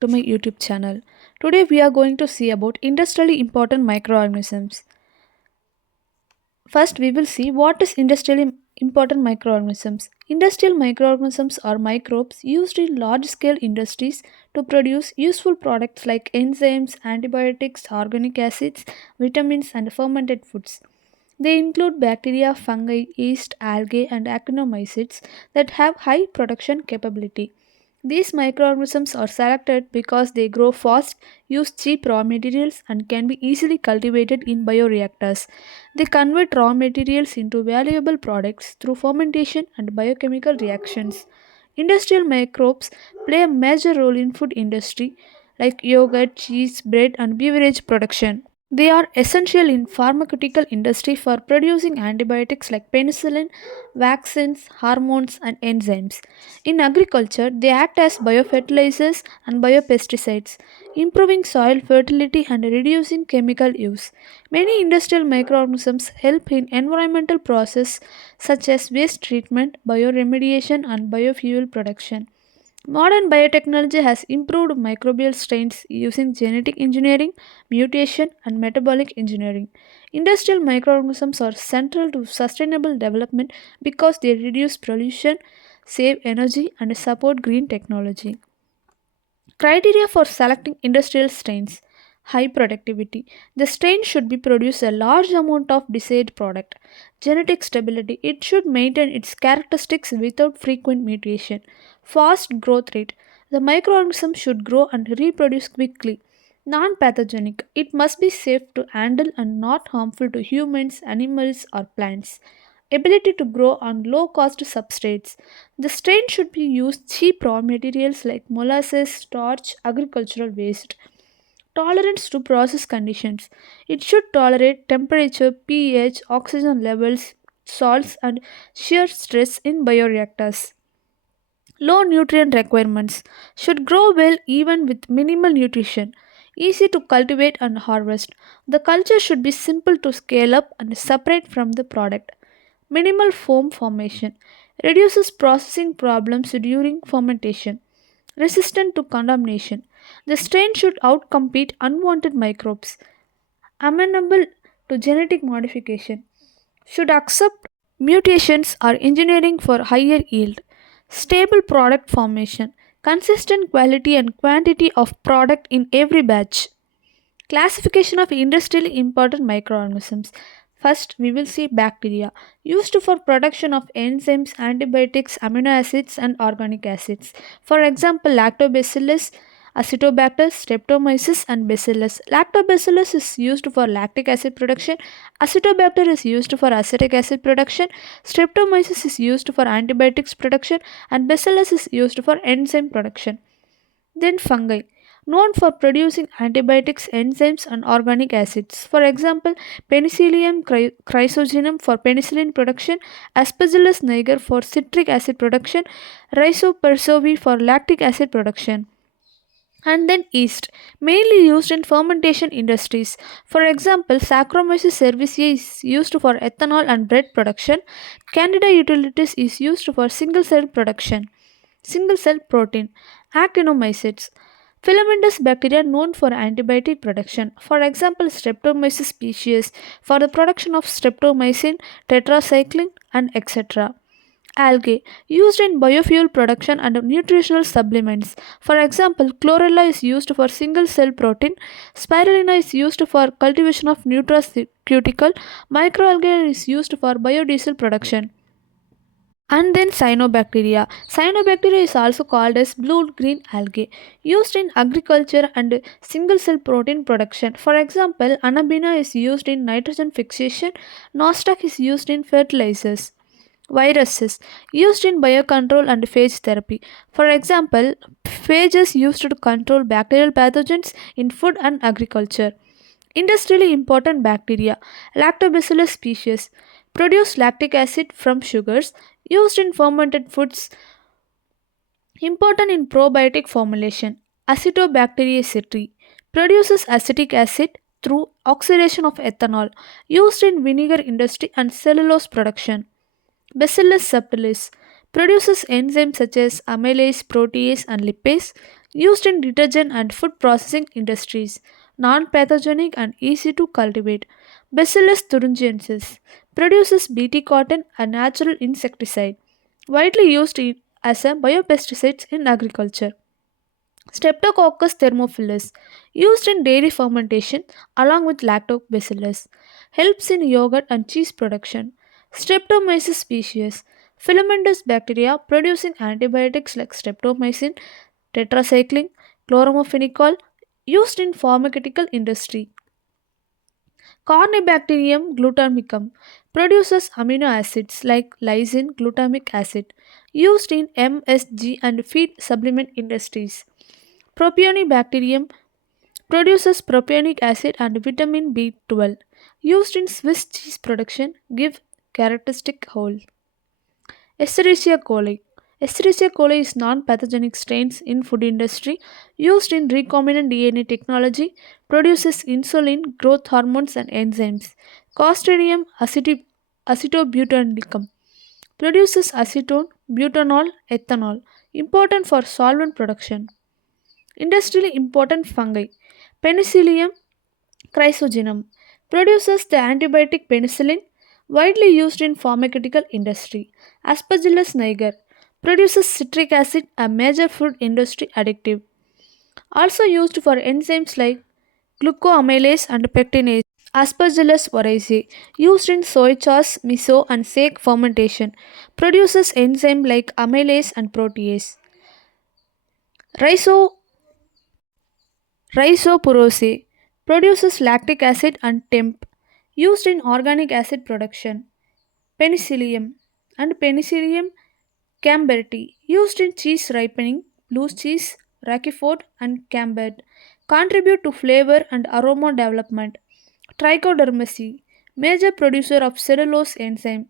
to my YouTube channel. Today we are going to see about industrially important microorganisms. First we will see what is industrially important microorganisms. Industrial microorganisms are microbes used in large scale industries to produce useful products like enzymes, antibiotics, organic acids, vitamins and fermented foods. They include bacteria, fungi, yeast, algae, and actinomycetes that have high production capability. These microorganisms are selected because they grow fast, use cheap raw materials, and can be easily cultivated in bioreactors. They convert raw materials into valuable products through fermentation and biochemical reactions. Industrial microbes play a major role in food industry like yogurt, cheese, bread, and beverage production. They are essential in pharmaceutical industry for producing antibiotics like penicillin, vaccines, hormones and enzymes. In agriculture, they act as biofertilizers and biopesticides, improving soil fertility and reducing chemical use. Many industrial microorganisms help in environmental processes such as waste treatment, bioremediation and biofuel production. Modern biotechnology has improved microbial strains using genetic engineering, mutation, and metabolic engineering. Industrial microorganisms are central to sustainable development because they reduce pollution, save energy, and support green technology. Criteria for selecting industrial strains: high productivity. The strain should be produce a large amount of desired product. Genetic stability. It should maintain its characteristics without frequent mutation. Fast growth rate. The microorganism should grow and reproduce quickly. Non pathogenic. It must be safe to handle and not harmful to humans, animals, or plants. Ability to grow on low cost substrates. The strain should be used cheap raw materials like molasses, starch, agricultural waste. Tolerance to process conditions. It should tolerate temperature, pH, oxygen levels, salts, and shear stress in bioreactors. Low nutrient requirements. Should grow well even with minimal nutrition. Easy to cultivate and harvest. The culture should be simple to scale up and separate from the product. Minimal foam formation reduces processing problems during fermentation. Resistant to contamination. The strain should outcompete unwanted microbes. Amenable to genetic modification. Should accept mutations or engineering for higher yield. Stable product formation. Consistent quality and quantity of product in every batch. Classification of industrially important microorganisms. First, we will see bacteria, used for production of enzymes, antibiotics, amino acids, and organic acids. For example, lactobacillus, acetobacter, streptomyces, and bacillus. Lactobacillus is used for lactic acid production, acetobacter is used for acetic acid production, streptomyces is used for antibiotics production, and bacillus is used for enzyme production. Then fungi, known for producing antibiotics, enzymes, and organic acids. For example, Penicillium chrysogenum for penicillin production, Aspergillus niger for citric acid production, Rhizopersovi for lactic acid production. And then yeast, mainly used in fermentation industries. For example, Saccharomyces cerevisiae is used for ethanol and bread production. Candida utilitis is used for single cell production. Single cell protein, actinomycetes, filamentous bacteria known for antibiotic production. For example, Streptomyces species for the production of streptomycin, tetracycline, and etc. Algae used in biofuel production and nutritional supplements. For example, chlorella is used for single cell protein, spirulina is used for cultivation of nutraceutical, microalgae is used for biodiesel production. And then cyanobacteria. Cyanobacteria is also called as blue-green algae, used in agriculture and single-cell protein production. For example, anabina is used in nitrogen fixation, nostoc is used in fertilizers. Viruses used in biocontrol and phage therapy. For example, phages used to control bacterial pathogens in food and agriculture. Industrially important bacteria, Lactobacillus species, produce lactic acid from sugars, used in fermented foods, important in probiotic formulation. Acetobacteriaceae, produces acetic acid through oxidation of ethanol, used in vinegar industry and cellulose production. Bacillus subtilis produces enzymes such as amylase, protease, and lipase, used in detergent and food processing industries, non-pathogenic and easy to cultivate. Bacillus thuringiensis produces Bt cotton, a natural insecticide, widely used as a biopesticide in agriculture. Streptococcus thermophilus, used in dairy fermentation along with lactobacillus, helps in yogurt and cheese production. Streptomyces species, filamentous bacteria producing antibiotics like streptomycin, tetracycline, chloramophenicol, used in pharmaceutical industry. Cornybacterium glutamicum produces amino acids like lysine glutamic acid, used in MSG and feed supplement industries. Propionibacterium produces propionic acid and vitamin B12, used in Swiss cheese production, give characteristic whole. Escherichia coli. Escherichia coli is non-pathogenic strains in food industry used in recombinant DNA technology, produces insulin, growth hormones and enzymes. Clostridium acetobutylicum produces acetone, butanol, ethanol, important for solvent production. Industrially important fungi. Penicillium chrysogenum produces the antibiotic penicillin, widely used in pharmaceutical industry. Aspergillus niger produces citric acid, a major food industry addictive, also used for enzymes like glucoamylase and pectinase. Aspergillus oryzae, used in soy sauce, miso, and sake fermentation, produces enzymes like amylase and protease. Rhizo Rhizoporose produces lactic acid and temp, used in organic acid production. Penicillium and Penicillium camberti, used in cheese ripening, loose cheese, Roquefort, and Camembert, contribute to flavor and aroma development. Trichodermaceae, major producer of cellulose enzyme,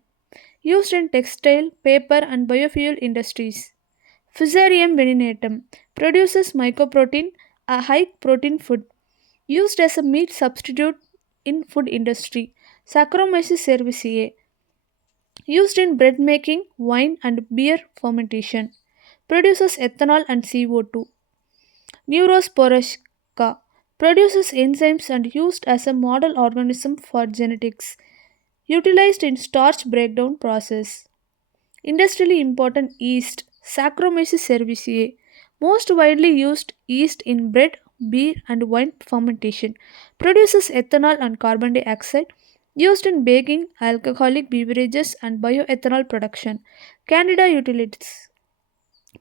used in textile, paper, and biofuel industries. Fusarium venenatum produces mycoprotein, a high protein food used as a meat substitute in food industry. Saccharomyces cerevisiae used in bread making, wine and beer fermentation. Produces ethanol and CO2. Neurosporesca produces enzymes and used as a model organism for genetics. Utilized in starch breakdown process. Industrially important yeast, Saccharomyces cerevisiae, most widely used yeast in bread, beer, and wine fermentation, produces ethanol and carbon dioxide, used in baking, alcoholic beverages, and bioethanol production. Candida utilities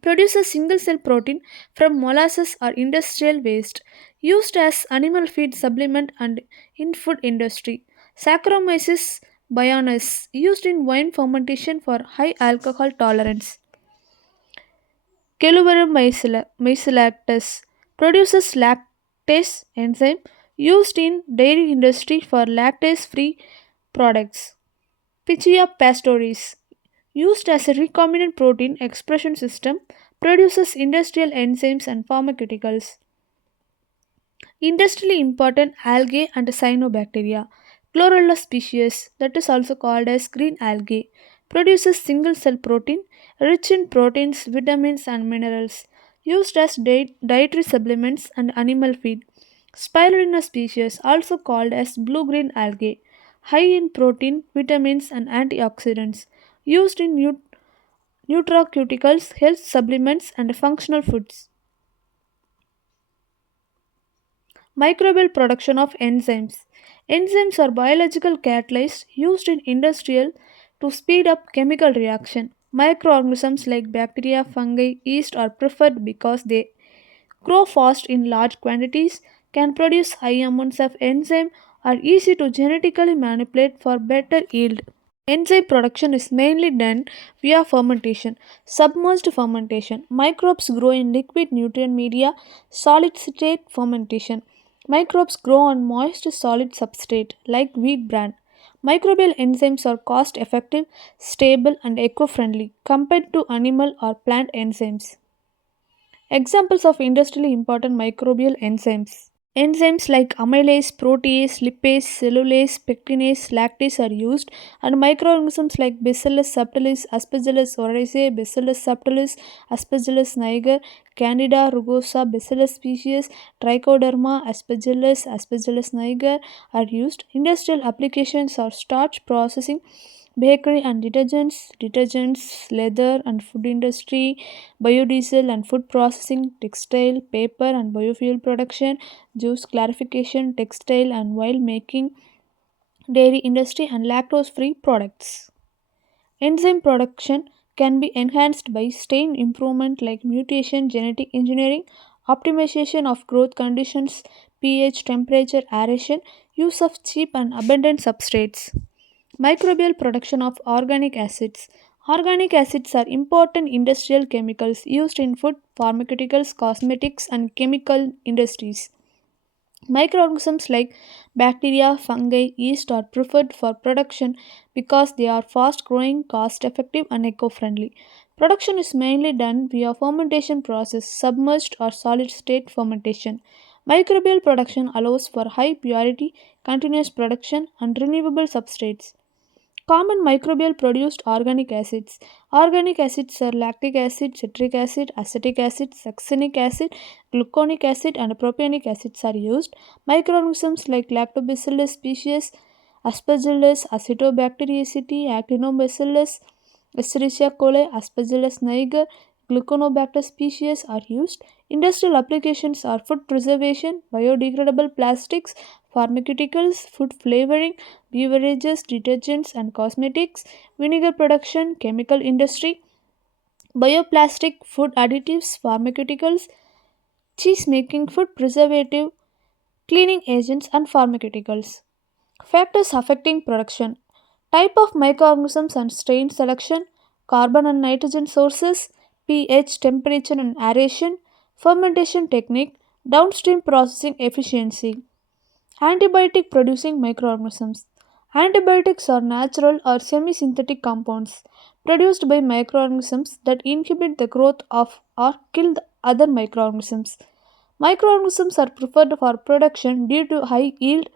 produces single cell protein from molasses or industrial waste, used as animal feed supplement and in food industry. Saccharomyces bioanus, used in wine fermentation for high alcohol tolerance. Keluvarum mycilactus produces lactase enzyme used in dairy industry for lactase-free products. Pichia pastoris, used as a recombinant protein expression system, produces industrial enzymes and pharmaceuticals. Industrially important algae and cyanobacteria. Chlorella species, that is also called as green algae, produces single cell protein rich in proteins, vitamins, and minerals, used as dietary supplements and animal feed. Spirulina species, also called as blue green algae, high in protein, vitamins, and antioxidants, used in nutraceuticals, health supplements, and functional foods. Microbial production of enzymes. Enzymes are biological catalysts used in industrial to speed up chemical reaction. Microorganisms like bacteria, fungi, yeast are preferred because they grow fast in large quantities, can produce high amounts of enzyme, are easy to genetically manipulate for better yield. Enzyme production is mainly done via fermentation, submerged fermentation. Microbes grow in liquid nutrient media, solid state fermentation. Microbes grow on moist solid substrate like wheat bran. Microbial enzymes are cost effective, stable, and eco friendly compared to animal or plant enzymes. Examples of industrially important microbial enzymes. Enzymes like amylase, protease, lipase, cellulase, pectinase, lactase are used, and microorganisms like Bacillus subtilis, Aspergillus oryzae, Bacillus subtilis, Aspergillus niger, Candida rugosa, Bacillus species, Trichoderma, Aspergillus, Aspergillus niger are used. Industrial applications are starch processing, bakery and detergents, leather and food industry, biodiesel and food processing, textile, paper and biofuel production, juice clarification, textile and wine making, dairy industry, and lactose free products. Enzyme production can be enhanced by strain improvement like mutation, genetic engineering, optimization of growth conditions, pH, temperature, aeration, use of cheap and abundant substrates. Microbial production of organic acids. Organic acids are important industrial chemicals used in food, pharmaceuticals, cosmetics, and chemical industries. Microorganisms like bacteria, fungi, yeast are preferred for production because they are fast growing, cost effective, and eco friendly. Production is mainly done via fermentation process, submerged or solid state fermentation. Microbial production allows for high purity, continuous production, and renewable substrates. Common microbial produced organic acids. Organic acids are lactic acid, citric acid, acetic acid, succinic acid, gluconic acid, and propionic acids are used. Microorganisms like Lactobacillus species, Aspergillus, Acetobacteriaceti, Actinobacillus, Escherichia coli, Aspergillus niger, Gluconobacter species are used. Industrial applications are food preservation, biodegradable plastics, pharmaceuticals, food flavoring, beverages, detergents and cosmetics, vinegar production, chemical industry, bioplastic, food additives, pharmaceuticals, cheese making, food preservative, cleaning agents and pharmaceuticals. Factors affecting production. Type of microorganisms and strain selection, carbon and nitrogen sources, pH, temperature and aeration, fermentation technique, downstream processing efficiency. Antibiotic producing microorganisms. Antibiotics are natural or semi synthetic compounds produced by microorganisms that inhibit the growth of or kill the other microorganisms. Microorganisms are preferred for production due to high yield,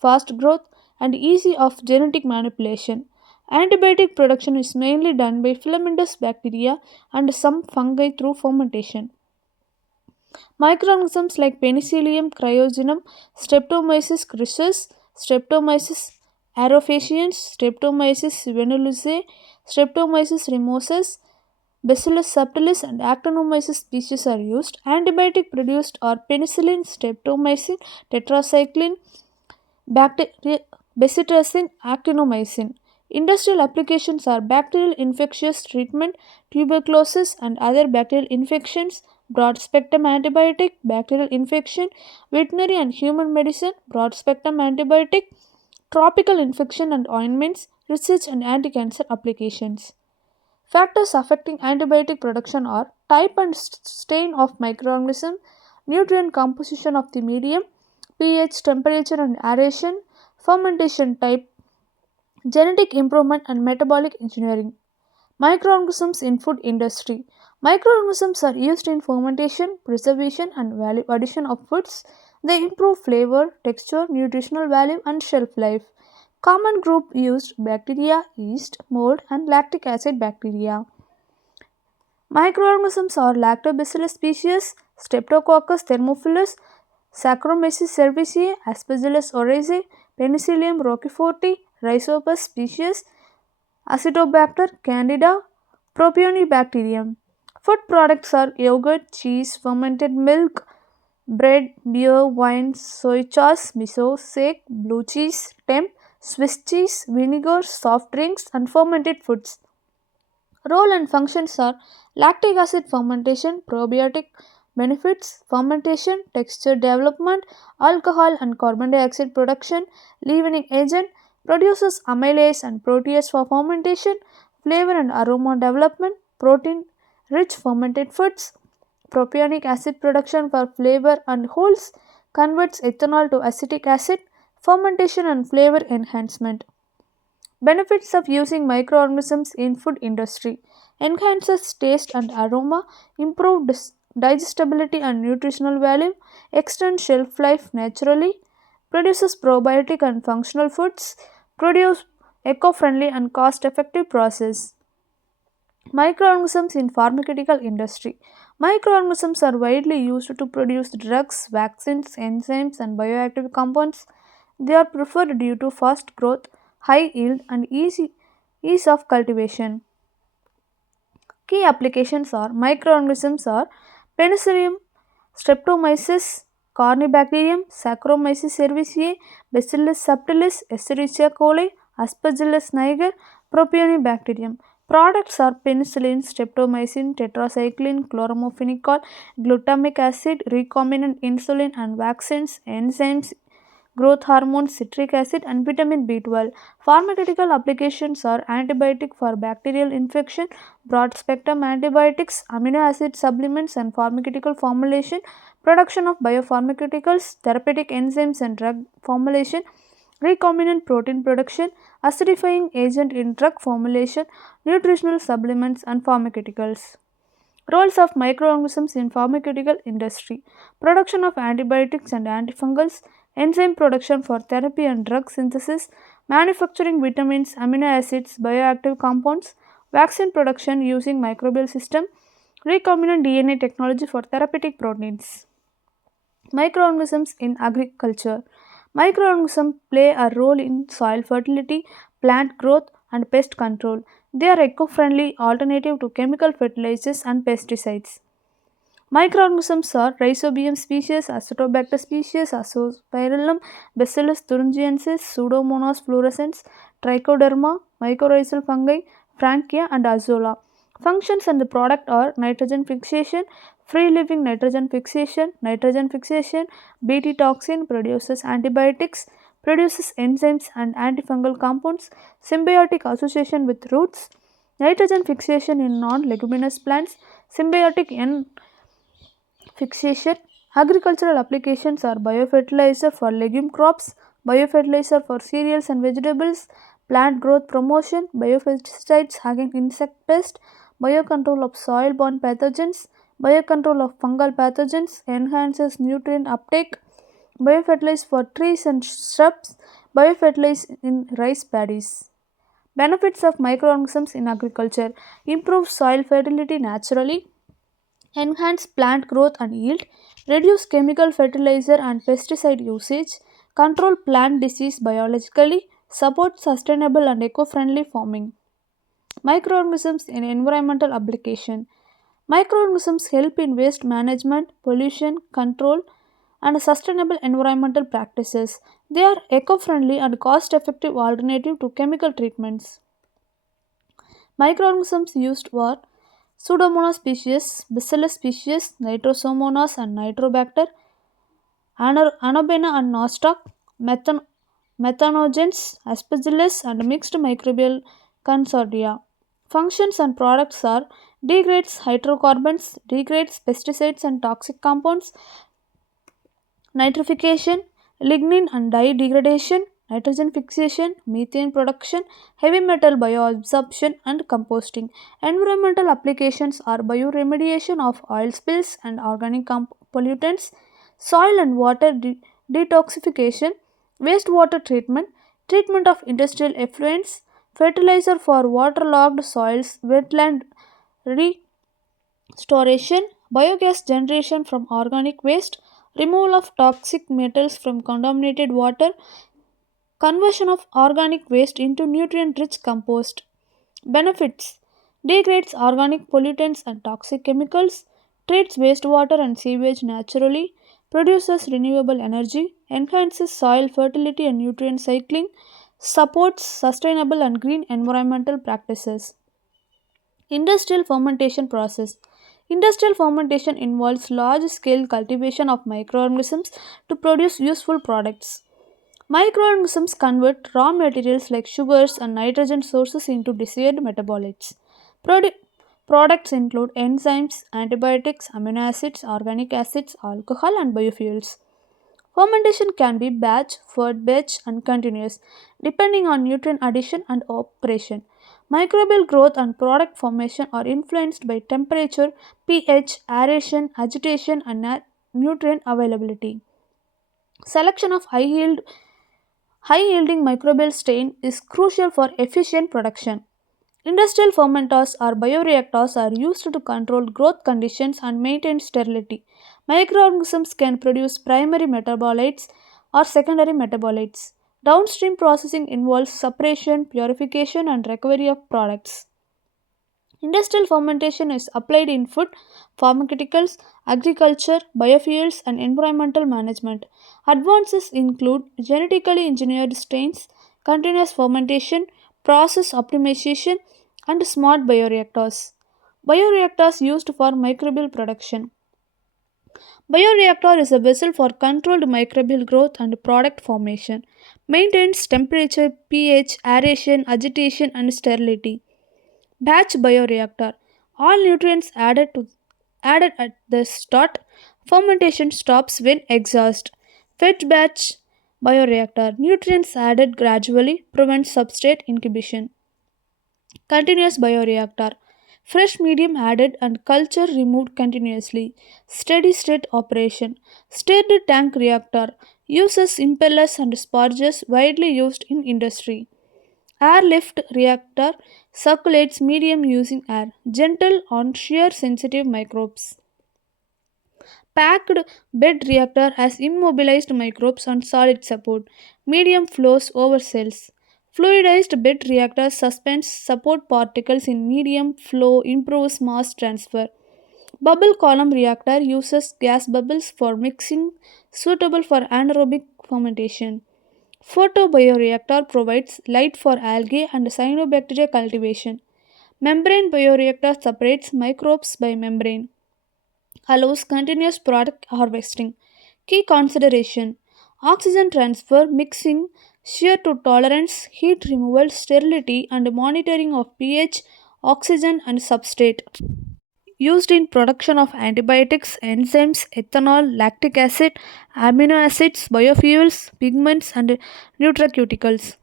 fast growth, and easy of genetic manipulation. Antibiotic production is mainly done by filamentous bacteria and some fungi through fermentation. Microorganisms like Penicillium cryogenum, Streptomyces crucis, Streptomyces aerophaciens, Streptomyces venelusae, Streptomyces remosus, Bacillus subtilis, and Actinomyces species are used. Antibiotic produced are penicillin, streptomycin, tetracycline, bacteria, bacitracin, actinomycin. Industrial applications are bacterial infectious treatment, tuberculosis and other bacterial infections, broad spectrum antibiotic, bacterial infection, veterinary and human medicine, broad spectrum antibiotic, tropical infection and ointments, research and anti cancer applications. Factors affecting antibiotic production are type and strain of microorganism, nutrient composition of the medium, pH, temperature and aeration, fermentation type, genetic improvement and metabolic engineering. Microorganisms in food industry. Microorganisms are used in fermentation, preservation and value addition of foods. They improve flavor, texture, nutritional value and shelf life. Common group used bacteria, yeast, mold and lactic acid bacteria. Microorganisms are Lactobacillus species, Streptococcus thermophilus, Saccharomyces cerevisiae, Aspergillus oryzae, Penicillium roqueforti, Rhizopus species, Acetobacter candida, Propionibacterium. Food products are yogurt, cheese, fermented milk, bread, beer, wine, soy sauce, miso, steak, blue cheese, temp, Swiss cheese, vinegar, soft drinks, and fermented foods. Role and functions are lactic acid fermentation, probiotic benefits, fermentation, texture development, alcohol and carbon dioxide production, leavening agent, produces amylase and protease for fermentation, flavor and aroma development, protein rich fermented foods, propionic acid production for flavor and holds, converts ethanol to acetic acid, fermentation and flavor enhancement. Benefits of using microorganisms in food industry enhances taste and aroma, improved digestibility and nutritional value, extend shelf life naturally, produces probiotic and functional foods, produce eco-friendly and cost-effective process. Microorganisms in pharmaceutical industry. Microorganisms are widely used to produce drugs, vaccines, enzymes, and bioactive compounds. They are preferred due to fast growth, high yield, and ease of cultivation. Key applications are microorganisms are Penicillium, Streptomyces, Corynebacterium, Saccharomyces cerevisiae, Bacillus subtilis, Escherichia coli, Aspergillus niger, Propionibacterium. Products are penicillin, streptomycin, tetracycline, chloramphenicol, glutamic acid, recombinant insulin, and vaccines, enzymes, growth hormones, citric acid, and vitamin B12. Pharmaceutical applications are antibiotic for bacterial infection, broad spectrum antibiotics, amino acid supplements, and pharmaceutical formulation, production of biopharmaceuticals, therapeutic enzymes and drug formulation, recombinant protein production, acidifying agent in drug formulation, nutritional supplements, and pharmaceuticals. Roles of microorganisms in pharmaceutical industry. Production of antibiotics and antifungals, enzyme production for therapy and drug synthesis, manufacturing vitamins, amino acids, bioactive compounds, vaccine production using microbial system, recombinant DNA technology for therapeutic proteins. Microorganisms in agriculture. Microorganisms play a role in soil fertility, plant growth, and pest control. They are eco-friendly alternative to chemical fertilizers and pesticides. Microorganisms are Rhizobium species, Acetobacter species, Azospirillum, Bacillus thuringiensis, Pseudomonas fluorescens, Trichoderma, mycorrhizal fungi, Frankia, and Azolla. Functions and the product are nitrogen fixation, free living nitrogen fixation, Bt toxin produces antibiotics, produces enzymes and antifungal compounds, symbiotic association with roots, nitrogen fixation in non leguminous plants, symbiotic N fixation. Agricultural applications are biofertilizer for legume crops, biofertilizer for cereals and vegetables, plant growth promotion, biopesticides against insect pests, biocontrol of soil-borne pathogens, biocontrol of fungal pathogens, enhances nutrient uptake, biofertilize for trees and shrubs, biofertilize in rice paddies. Benefits of microorganisms in agriculture: improve soil fertility naturally, enhance plant growth and yield, reduce chemical fertilizer and pesticide usage, control plant disease biologically, support sustainable and eco-friendly farming. Microorganisms in environmental application. Microorganisms help in waste management, pollution control, and sustainable environmental practices. They are eco-friendly and cost-effective alternative to chemical treatments. Microorganisms used were Pseudomonas species, Bacillus species, Nitrosomonas and Nitrobacter, Anobena and Nostoc, Methanogens, Aspergillus, and mixed microbial consortia. Functions and products are degrades hydrocarbons, degrades pesticides and toxic compounds, nitrification, lignin and dye degradation, nitrogen fixation, methane production, heavy metal bioabsorption, and composting. Environmental applications are bioremediation of oil spills and organic pollutants, soil and water detoxification, wastewater treatment, treatment of industrial effluents, fertilizer for waterlogged soils, wetland restoration, biogas generation from organic waste, removal of toxic metals from contaminated water, conversion of organic waste into nutrient rich compost. Benefits: degrades organic pollutants and toxic chemicals, treats wastewater and sewage naturally, produces renewable energy, enhances soil fertility and nutrient cycling, supports sustainable and green environmental practices. Industrial fermentation process. Industrial fermentation involves large scale cultivation of microorganisms to produce useful products. Microorganisms convert raw materials like sugars and nitrogen sources into desired metabolites. Produ- Products include enzymes, antibiotics, amino acids, organic acids, alcohol, and biofuels. Fermentation can be batch, fed batch, and continuous, depending on nutrient addition and operation. Microbial growth and product formation are influenced by temperature, pH, aeration, agitation, and nutrient availability. Selection of high yielding microbial strain is crucial for efficient production. Industrial fermenters or bioreactors are used to control growth conditions and maintain sterility. Microorganisms can produce primary metabolites or secondary metabolites. Downstream processing involves separation, purification, and recovery of products. Industrial fermentation is applied in food, pharmaceuticals, agriculture, biofuels, and environmental management. Advances include genetically engineered strains, continuous fermentation, process optimization, and smart bioreactors. Bioreactors used for microbial production. Bioreactor is a vessel for controlled microbial growth and product formation. Maintains temperature, pH, aeration, agitation, and sterility. Batch bioreactor. All nutrients added at the start. Fermentation stops when exhaust. Fed batch bioreactor. Nutrients added gradually prevents substrate incubation. Continuous bioreactor. Fresh medium added and culture removed continuously. Steady state operation. Stirred tank reactor. Uses impellers and sparges widely used in industry. Airlift reactor circulates medium using air, gentle on shear sensitive microbes. Packed bed reactor has immobilized microbes on solid support, medium flows over cells. Fluidized bed reactor suspends support particles in medium flow, improves mass transfer. Bubble column reactor uses gas bubbles for mixing, suitable for anaerobic fermentation. Photobioreactor provides light for algae and cyanobacteria cultivation. Membrane bioreactor separates microbes by membrane, allows continuous product harvesting. Key consideration: oxygen transfer, mixing, shear to tolerance, heat removal, sterility, and monitoring of pH, oxygen, and substrate. Used in production of antibiotics, enzymes, ethanol, lactic acid, amino acids, biofuels, pigments, and nutraceuticals.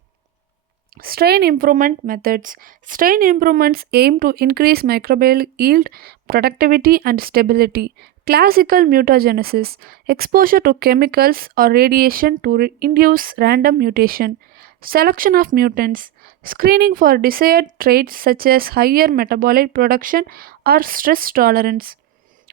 Strain improvement methods. Strain improvements aim to increase microbial yield, productivity, and stability. Classical mutagenesis. Exposure to chemicals or radiation to induce random mutation. Selection of mutants. Screening for desired traits such as higher metabolic production or stress tolerance.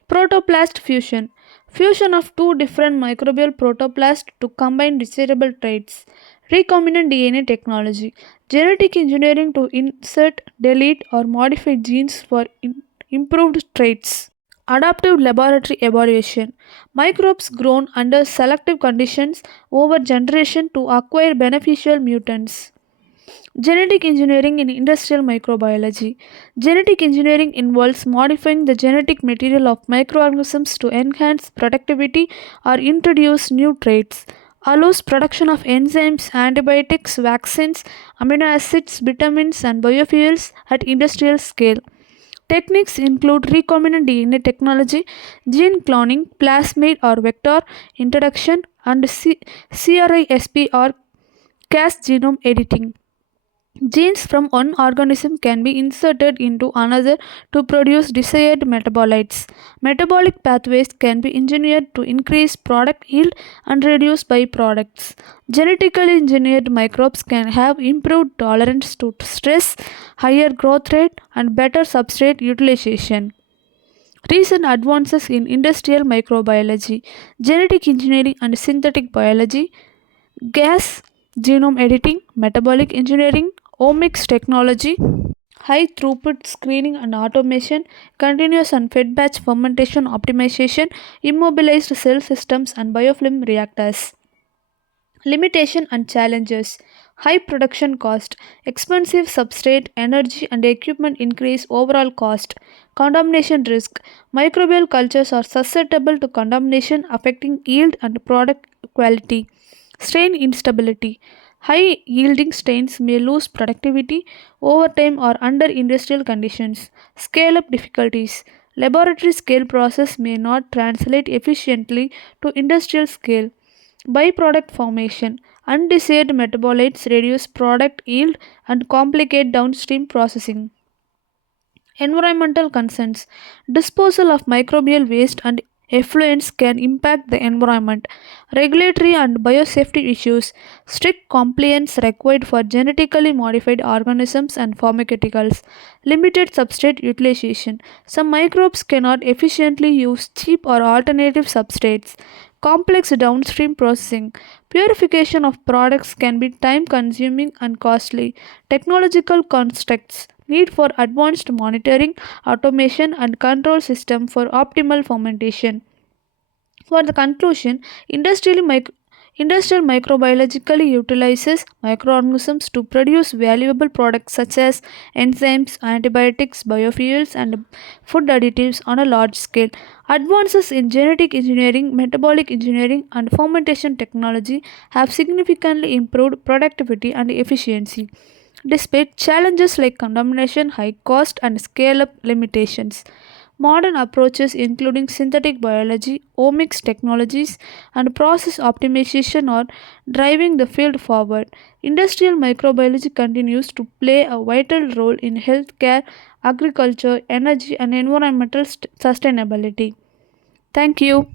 Protoplast fusion. Fusion of two different microbial protoplasts to combine desirable traits. Recombinant DNA technology. Genetic engineering to insert, delete, or modify genes for improved traits. Adaptive laboratory evaluation. Microbes grown under selective conditions over generation to acquire beneficial mutants. Genetic engineering in industrial microbiology. Genetic engineering involves modifying the genetic material of microorganisms to enhance productivity or introduce new traits. Allows production of enzymes, antibiotics, vaccines, amino acids, vitamins, and biofuels at industrial scale. Techniques include recombinant DNA technology, gene cloning, plasmid or vector introduction, and CRISP or Cas genome editing. Genes from one organism can be inserted into another to produce desired metabolites. Metabolic pathways can be engineered to increase product yield and reduce byproducts. Genetically engineered microbes can have improved tolerance to stress, higher growth rate, and better substrate utilization. Recent advances in industrial microbiology, genetic engineering and synthetic biology, gas genome editing, metabolic engineering, omics technology, high throughput screening and automation, continuous and fed batch fermentation optimization, immobilized cell systems, and biofilm reactors. Limitation and challenges: high production cost, expensive substrate, energy, and equipment increase overall cost. Contamination risk: microbial cultures are susceptible to contamination affecting yield and product quality. Strain instability: high yielding strains may lose productivity over time or under industrial conditions. Scale up difficulties: laboratory scale process may not translate efficiently to industrial scale. byproduct formation. Undesired metabolites reduce product yield and complicate downstream processing. Environmental concerns. Disposal of microbial waste and effluents can impact the environment. Regulatory and biosafety issues. Strict compliance required for genetically modified organisms and pharmaceuticals. Limited substrate utilization. Some microbes cannot efficiently use cheap or alternative substrates. Complex downstream processing. Purification of products can be time consuming and costly. Technological constructs need for advanced monitoring, automation, and control system for optimal fermentation. For the conclusion, industrial microbiologically utilizes microorganisms to produce valuable products such as enzymes, antibiotics, biofuels, and food additives on a large scale. Advances in genetic engineering, metabolic engineering, and fermentation technology have significantly improved productivity and efficiency. Despite challenges like contamination, high cost, and scale up limitations, modern approaches, including synthetic biology, omics technologies, and process optimization, are driving the field forward. Industrial microbiology continues to play a vital role in healthcare, agriculture, energy, and environmental sustainability. Thank you.